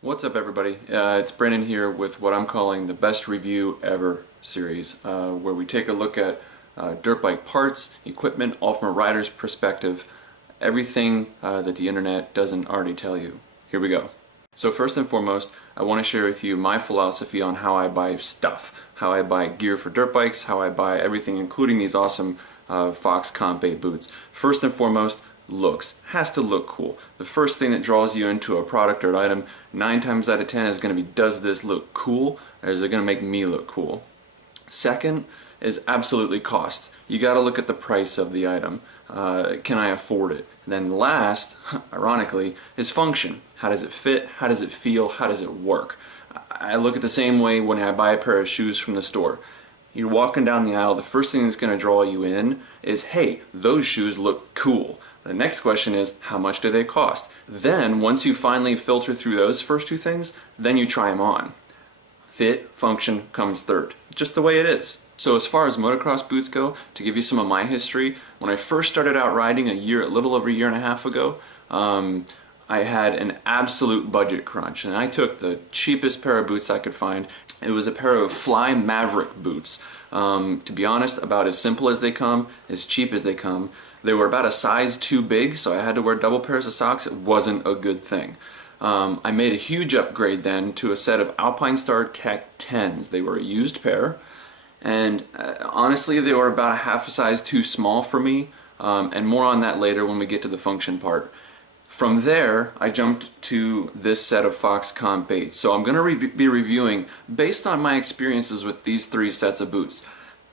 What's up, everybody? It's Brennan here with what I'm calling the Best Review Ever series, where we take a look at dirt bike parts, equipment, all from a rider's perspective, everything that the internet doesn't already tell you. Here we go. So first and foremost, I want to share with you my philosophy on how I buy stuff, how I buy gear for dirt bikes, how I buy everything, including these awesome Fox Comp 8 boots. First and foremost, looks. Has to look cool. The first thing that draws you into a product or an item 9 times out of 10 is going to be, does this look cool, or is it going to make me look cool? Second is absolutely cost. You got to look at the price of the item. Can I afford it? And then last, ironically, is function. How does it fit? How does it feel? How does it work? I look at the same way when I buy a pair of shoes from the store. You're walking down the aisle, the first thing that's going to draw you in is, hey, those shoes look cool. The next question is, how much do they cost? Then, once you finally filter through those first two things, then you try them on. Fit, function comes third. Just the way it is. So as far as motocross boots go, to give you some of my history, when I first started out riding a little over a year and a half ago, I had an absolute budget crunch, and I took the cheapest pair of boots I could find. It was a pair of Fly Maverick boots. To be honest, about as simple as they come, as cheap as they come. They were about a size too big, so I had to wear double pairs of socks. It wasn't a good thing. I made a huge upgrade then to a set of Alpinestar Tech 10s. They were a used pair, and honestly they were about a half a size too small for me, and more on that later when we get to the function part. From there, I jumped to this set of Fox Comp 8. So I'm going to be reviewing based on my experiences with these 3 sets of boots.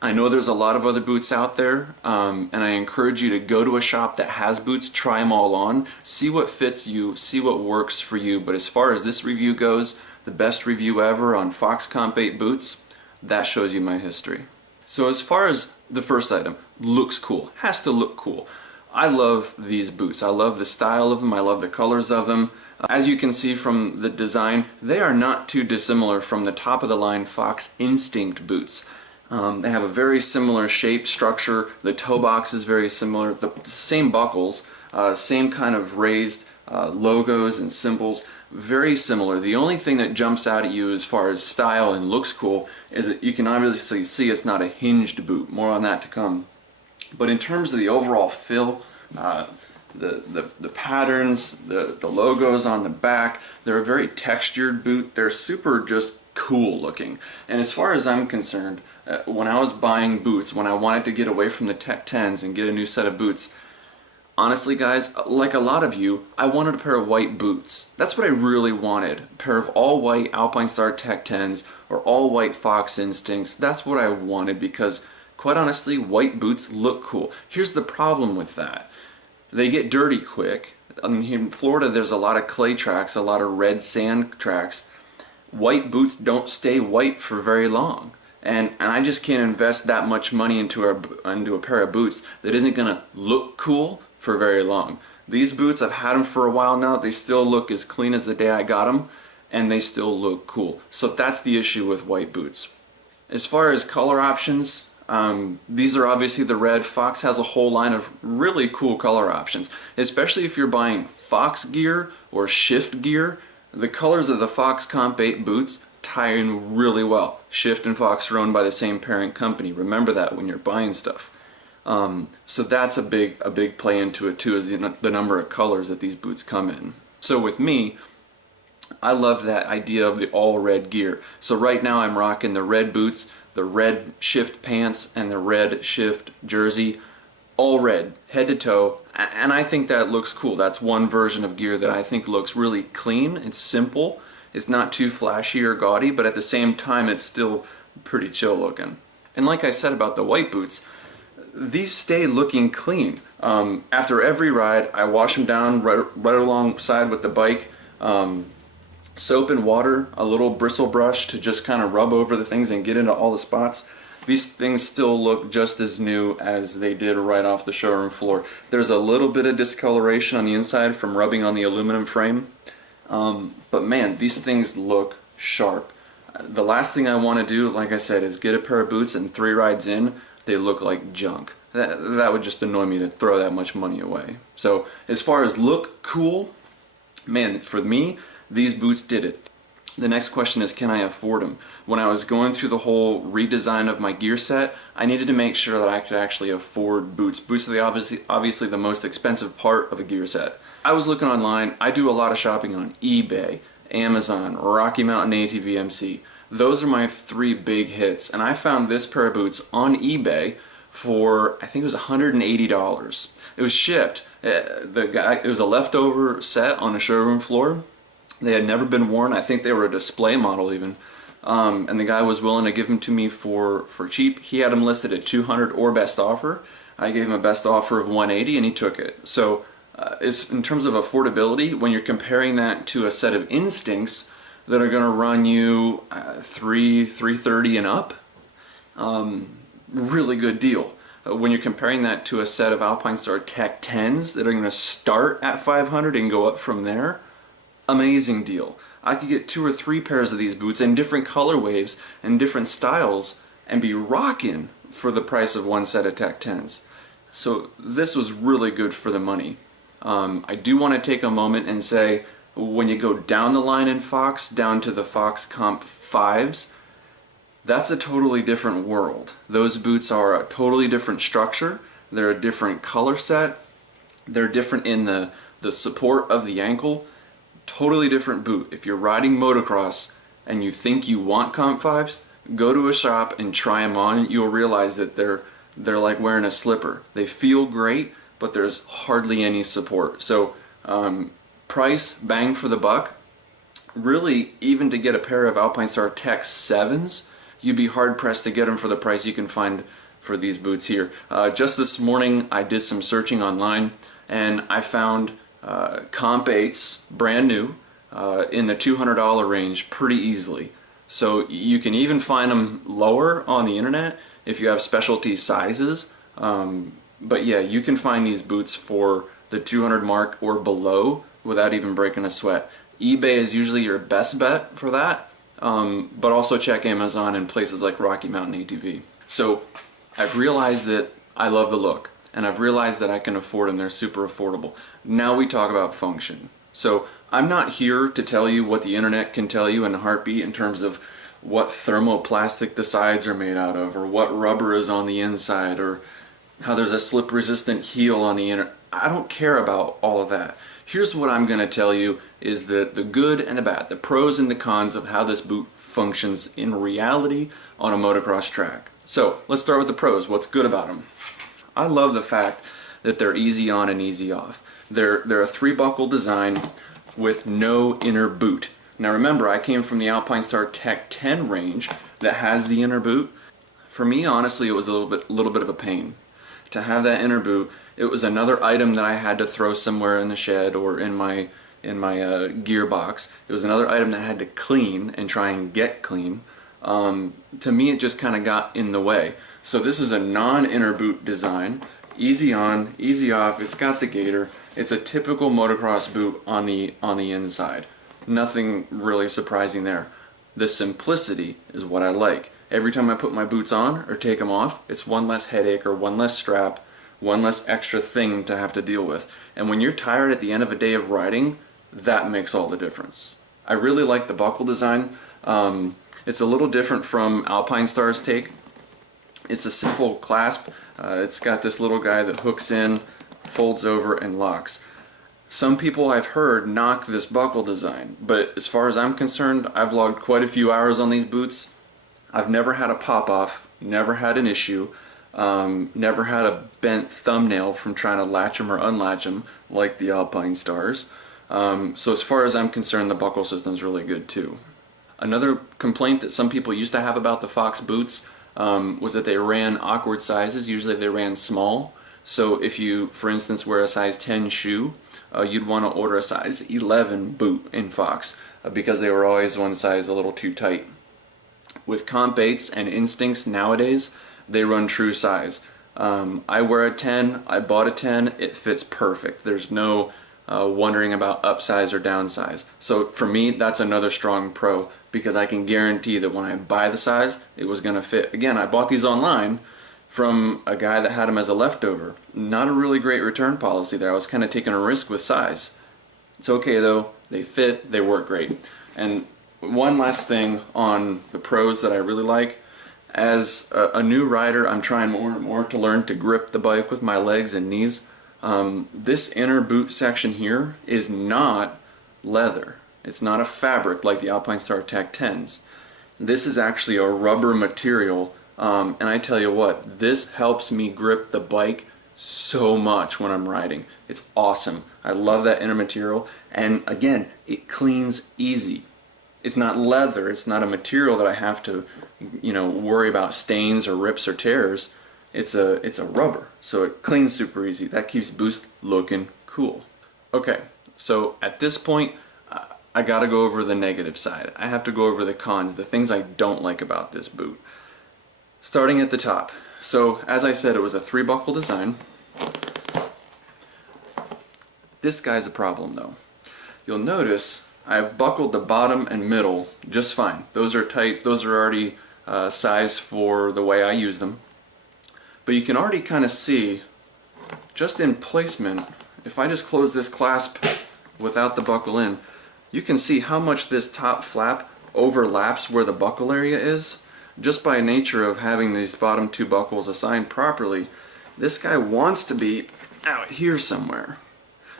I know there's a lot of other boots out there, and I encourage you to go to a shop that has boots, try them all on, see what fits you, see what works for you. But as far as this review goes, the best review ever on Fox Comp 8 boots, that shows you my history. So as far as the first item, looks cool, has to look cool. I love these boots. I love the style of them. I love the colors of them. As you can see from the design, they are not too dissimilar from the top of the line Fox Instinct boots. They have a very similar shape, structure. The toe box is very similar. The same buckles, same kind of raised logos and symbols. Very similar. The only thing that jumps out at you as far as style and looks cool is that you can obviously see it's not a hinged boot. More on that to come. But in terms of the overall feel, the patterns, the logos on the back, they're a very textured boot. They're super just cool looking. And as far as I'm concerned, when I was buying boots, when I wanted to get away from the Tech 10s and get a new set of boots, honestly guys, like a lot of you, I wanted a pair of white boots. That's what I really wanted. A pair of all white Alpinestar Tech 10s or all white Fox Instincts. That's what I wanted because, quite honestly, white boots look cool. Here's the problem with that. They get dirty quick. I mean, here in Florida there's a lot of clay tracks, a lot of red sand tracks. White boots don't stay white for very long. And I just can't invest that much money into a pair of boots that isn't going to look cool for very long. These boots, I've had them for a while now. They still look as clean as the day I got them, and they still look cool. So that's the issue with white boots. As far as color options, these are obviously the red. Fox has a whole line of really cool color options, especially if you're buying Fox gear or Shift gear. The colors of the Fox Comp 8 boots tie in really well. Shift and Fox are owned by the same parent company. Remember that when you're buying stuff. So that's a big play into it too, is the number of colors that these boots come in. So with me, I love that idea of the all red gear. So right now I'm rocking the red boots, the red Shift pants, and the red Shift jersey. All red, head to toe, and I think that looks cool. That's one version of gear that I think looks really clean. It's simple, it's not too flashy or gaudy, but at the same time it's still pretty chill looking. And like I said about the white boots, these stay looking clean. After every ride, I wash them down right alongside with the bike. Soap and water, a little bristle brush to just kind of rub over the things and get into all the spots. These things still look just as new as they did right off the showroom floor. There's a little bit of discoloration on the inside from rubbing on the aluminum frame, but man, these things look sharp. The last thing I want to do, like I said, is get a pair of boots and 3 rides in, they look like junk. that would just annoy me to throw that much money away. So as far as look cool, man, for me, these boots did it. The next question is, can I afford them? When I was going through the whole redesign of my gear set, I needed to make sure that I could actually afford boots. Boots are obviously the most expensive part of a gear set. I was looking online. I do a lot of shopping on eBay, Amazon, RockyMountainATVMC. Those are my 3 big hits, and I found this pair of boots on eBay for, I think it was $180. It was shipped. It was a leftover set on a showroom floor. They had never been worn. I think they were a display model even. And the guy was willing to give them to me for cheap. He had them listed at $200 or best offer. I gave him a best offer of $180 and he took it. So in terms of affordability, when you're comparing that to a set of Instincts that are going to run you $330 and up, really good deal. When you're comparing that to a set of Alpinestar Tech 10s that are going to start at $500 and go up from there, amazing deal. I could get 2 or 3 pairs of these boots in different color waves and different styles and be rocking for the price of one set of Tech 10s. So this was really good for the money. I do want to take a moment and say, when you go down the line in Fox, down to the Fox Comp 5s, that's a totally different world. Those boots are a totally different structure. They're a different color set. They're different in the support of the ankle. Totally different boot. If you're riding motocross and you think you want Comp 5s, go to a shop and try them on. You'll realize that they're like wearing a slipper. They feel great, but there's hardly any support. So price, bang for the buck. Really, even to get a pair of Alpinestar Tech 7s, you'd be hard pressed to get them for the price you can find for these boots here. Just this morning I did some searching online and I found Comp 8s, brand new, in the $200 range pretty easily. So you can even find them lower on the internet if you have specialty sizes. But yeah, you can find these boots for the 200 mark or below without even breaking a sweat. eBay is usually your best bet for that, but also check Amazon and places like Rocky Mountain ATV. So I've realized that I love the look, and I've realized that I can afford them. They're super affordable. Now we talk about function. So I'm not here to tell you what the internet can tell you in a heartbeat in terms of what thermoplastic the sides are made out of, or what rubber is on the inside, or how there's a slip resistant heel on the inner. I don't care about all of that. Here's what I'm going to tell you is the good and the bad, the pros and the cons of how this boot functions in reality on a motocross track. So let's start with the pros. What's good about them? I love the fact that they're easy on and easy off. They're a 3-buckle design with no inner boot. Now remember, I came from the Alpinestar Tech 10 range that has the inner boot. For me, honestly, it was a little bit of a pain to have that inner boot. It was another item that I had to throw somewhere in the shed or in my gearbox. It was another item that I had to clean and try and get clean. To me, it just kind of got in the way. So this is a non-inner boot design. Easy on, easy off. It's got the gator. It's a typical motocross boot on the inside. Nothing really surprising there. The simplicity is what I like. Every time I put my boots on or take them off, it's one less headache or one less strap, one less extra thing to have to deal with. And when you're tired at the end of a day of riding, that makes all the difference. I really like the buckle design. It's a little different from Alpinestar's take. It's a simple clasp. It's got this little guy that hooks in, folds over, and locks. Some people I've heard knock this buckle design, but as far as I'm concerned, I've logged quite a few hours on these boots. I've never had a pop-off, never had an issue, never had a bent thumbnail from trying to latch them or unlatch them like the Alpinestars. So as far as I'm concerned, the buckle system's really good too. Another complaint that some people used to have about the Fox boots was that they ran awkward sizes. Usually they ran small. So if you, for instance, wear a size 10 shoe, you'd want to order a size 11 boot in Fox because they were always one size a little too tight. With Comp 8s and Instincts nowadays, they run true size. I wear a 10, I bought a 10, it fits perfect. There's no wondering about upsize or downsize. So for me, that's another strong pro because I can guarantee that when I buy the size, it was going to fit. Again, I bought these online from a guy that had them as a leftover. Not a really great return policy there. I was kind of taking a risk with size. It's okay though, they fit, they work great. And one last thing on the pros that I really like. As a new rider, I'm trying more and more to learn to grip the bike with my legs and knees. This inner boot section here is not leather. It's not a fabric like the Alpinestar Tech 10s. This is actually a rubber material, and I tell you what, this helps me grip the bike so much when I'm riding. It's awesome. I love that inner material, and again, it cleans easy. It's not leather, it's not a material that I have to, you know, worry about stains or rips or tears. It's a rubber, so it cleans super easy. That keeps boots looking cool. Okay, so at this point, I gotta go over the negative side. I have to go over the cons, the things I don't like about this boot. Starting at the top. So, as I said, it was a 3-buckle design. This guy's a problem though. You'll notice I've buckled the bottom and middle just fine. Those are tight, those are already sized for the way I use them. But you can already kind of see, just in placement, if I just close this clasp without the buckle in, you can see how much this top flap overlaps where the buckle area is. Just by nature of having these bottom 2 buckles assigned properly, this guy wants to be out here somewhere,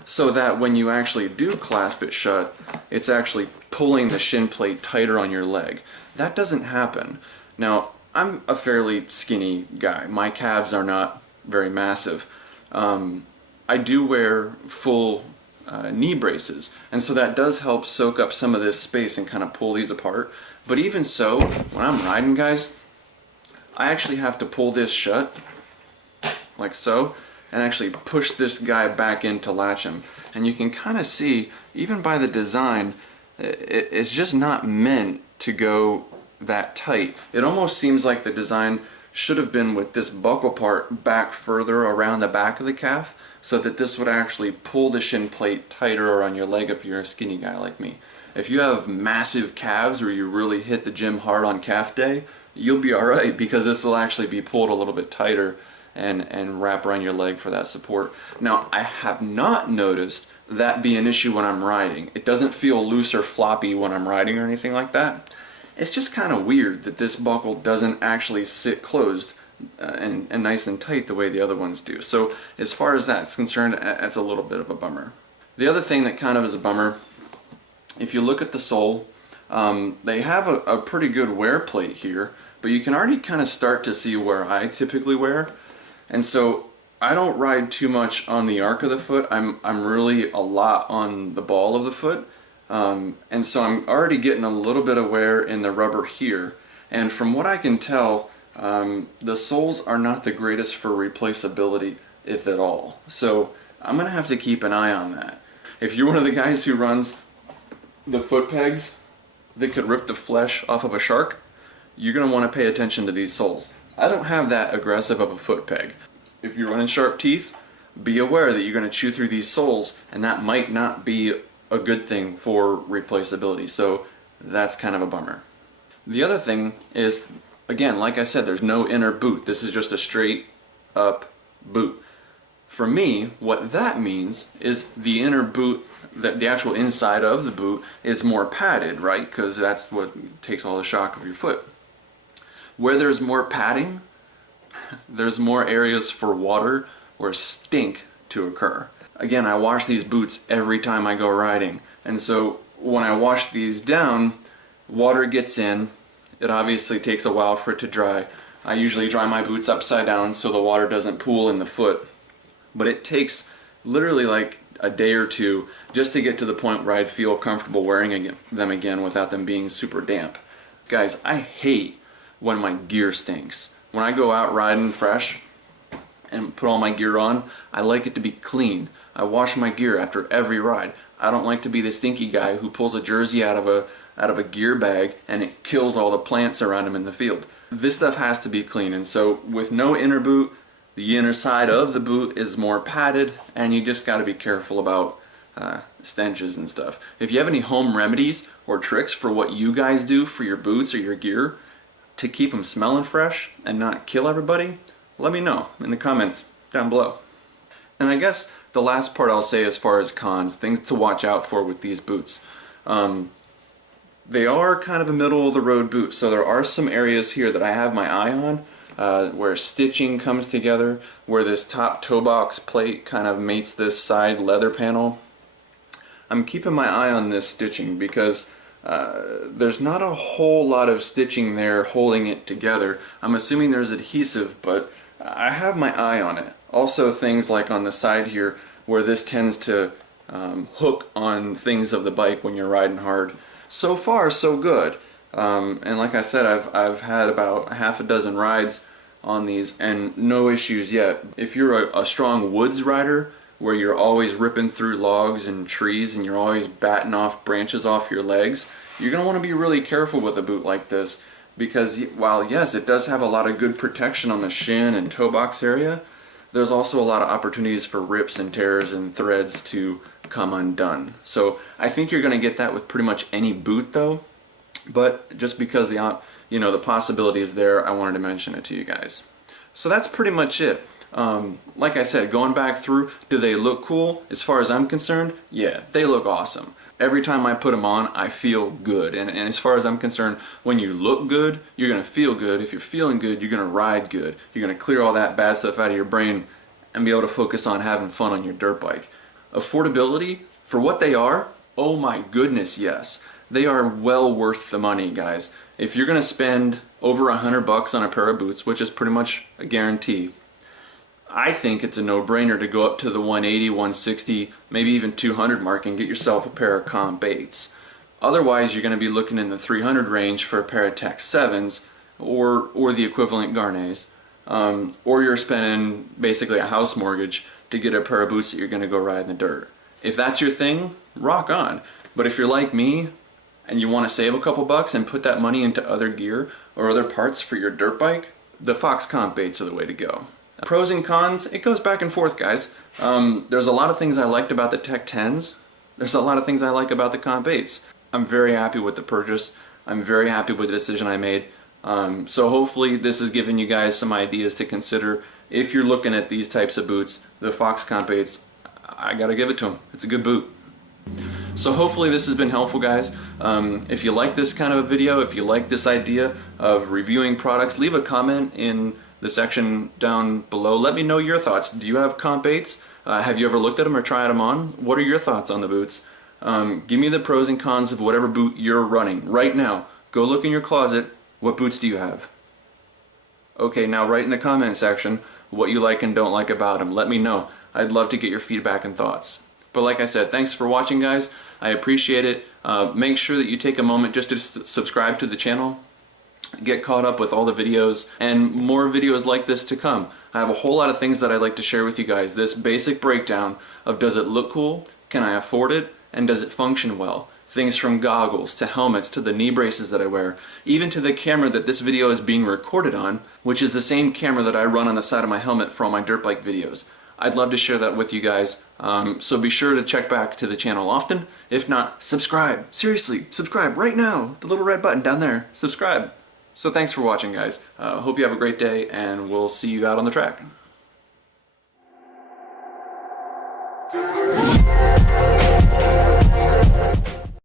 so that when you actually do clasp it shut, it's actually pulling the shin plate tighter on your leg. That doesn't happen. Now, I'm a fairly skinny guy. My calves are not very massive. I do wear full knee braces, and so that does help soak up some of this space and kind of pull these apart. But even so, when I'm riding, guys, I actually have to pull this shut, like so, and actually push this guy back in to latch him. And you can kind of see, even by the design, it's just not meant to go that tight. It almost seems like the design should have been with this buckle part back further around the back of the calf, so that this would actually pull the shin plate tighter on your leg if you're a skinny guy like me. If you have massive calves or you really hit the gym hard on calf day, you'll be alright, because this will actually be pulled a little bit tighter and wrap around your leg for that support. Now, I have not noticed that be an issue when I'm riding. It doesn't feel loose or floppy when I'm riding or anything like that. It's just kind of weird that this buckle doesn't actually sit closed and nice and tight the way the other ones do. So as far as that's concerned, that's a little bit of a bummer. The other thing that kind of is a bummer, if you look at the sole, they have a pretty good wear plate here, but you can already kind of start to see where I typically wear. And so I don't ride too much on the arc of the foot. I'm really a lot on the ball of the foot. And so I'm already getting a little bit of wear in the rubber here. And from what I can tell, the soles are not the greatest for replaceability, if at all. So I'm going to have to keep an eye on that. If you're one of the guys who runs the foot pegs that could rip the flesh off of a shark, you're going to want to pay attention to these soles. I don't have that aggressive of a foot peg. If you're running sharp teeth, be aware that you're going to chew through these soles, and that might not be a good thing for replaceability. So that's kind of a bummer. The other thing is, again, like I said, there's no inner boot. This is just a straight up boot. For me, what that means is the inner boot, the actual inside of the boot, is more padded, right? Because that's what takes all the shock of your foot. Where there's more padding, there's more areas for water or stink to occur. Again, I wash these boots every time I go riding, and so when I wash these down, water gets in. It obviously takes a while for it to dry. I usually dry my boots upside down so the water doesn't pool in the foot, but it takes literally like a day or two just to get to the point where I'd feel comfortable wearing them again without them being super damp. Guys, I hate when my gear stinks. When I go out riding fresh and put all my gear on, I like it to be clean. I wash my gear after every ride. I don't like to be the stinky guy who pulls a jersey out of a gear bag and it kills all the plants around him in the field. This stuff has to be clean, and so with no inner boot, the inner side of the boot is more padded, and you just got to be careful about stenches and stuff. If you have any home remedies or tricks for what you guys do for your boots or your gear to keep them smelling fresh and not kill everybody, let me know in the comments down below. And I guess the last part I'll say as far as cons, things to watch out for with these boots. They are kind of a middle of the road boot, so there are some areas here that I have my eye on where stitching comes together, where this top toe box plate kind of mates this side leather panel. I'm keeping my eye on this stitching because there's not a whole lot of stitching there holding it together. I'm assuming there's adhesive, but I have my eye on it. Also things like on the side here where this tends to hook on things of the bike when you're riding hard. So far so good, and like I said, I've had about half a dozen rides on these and no issues yet. If you're a strong woods rider where you're always ripping through logs and trees and you're always batting off branches off your legs, you're going to want to be really careful with a boot like this, because while yes, it does have a lot of good protection on the shin and toe box area, there's also a lot of opportunities for rips and tears and threads to come undone. So I think you're going to get that with pretty much any boot though, but just because the possibility is there, I wanted to mention it to you guys. So that's pretty much it. Like I said, going back through, do they look cool? As far as I'm concerned, yeah, they look awesome. Every time I put them on, I feel good. And as far as I'm concerned, when you look good, you're going to feel good. If you're feeling good, you're going to ride good. You're going to clear all that bad stuff out of your brain and be able to focus on having fun on your dirt bike. Affordability, for what they are, oh my goodness, yes. They are well worth the money, guys. If you're going to spend over $100 on a pair of boots, which is pretty much a guarantee, I think it's a no-brainer to go up to the 180, 160, maybe even 200 mark and get yourself a pair of comp 8s. Otherwise, you're going to be looking in the 300 range for a pair of Tech 7s or the equivalent Garnets. Or you're spending basically a house mortgage to get a pair of boots that you're going to go ride in the dirt. If that's your thing, rock on. But if you're like me and you want to save a couple bucks and put that money into other gear or other parts for your dirt bike, the Fox Comp 8s are the way to go. Pros and cons, it goes back and forth, guys. There's a lot of things I liked about the Tech 10s. There's a lot of things I like about the Comp 8s. I'm very happy with the purchase. I'm very happy with the decision I made. So hopefully this has given you guys some ideas to consider. If you're looking at these types of boots, the Fox Comp 8s, I gotta give it to them. It's a good boot. So hopefully this has been helpful, guys. If you like this kind of a video, if you like this idea of reviewing products, leave a comment in the section down below. Let me know your thoughts. Do you have Comp 8s? Have you ever looked at them or tried them on? What are your thoughts on the boots? Give me the pros and cons of whatever boot you're running right now. Go look in your closet. What boots do you have? Okay, now write in the comment section what you like and don't like about them. Let me know. I'd love to get your feedback and thoughts. But like I said, thanks for watching, guys. I appreciate it. Make sure that you take a moment just to subscribe to the channel. Get caught up with all the videos and more videos like this to come. I have a whole lot of things that I'd like to share with you guys. This basic breakdown of does it look cool, can I afford it, and does it function well? Things from goggles to helmets to the knee braces that I wear, even to the camera that this video is being recorded on, which is the same camera that I run on the side of my helmet for all my dirt bike videos. I'd love to share that with you guys, so be sure to check back to the channel often. If not, subscribe. Seriously, subscribe right now. The little red button down there. Subscribe. So thanks for watching, guys. Hope you have a great day, and we'll see you out on the track.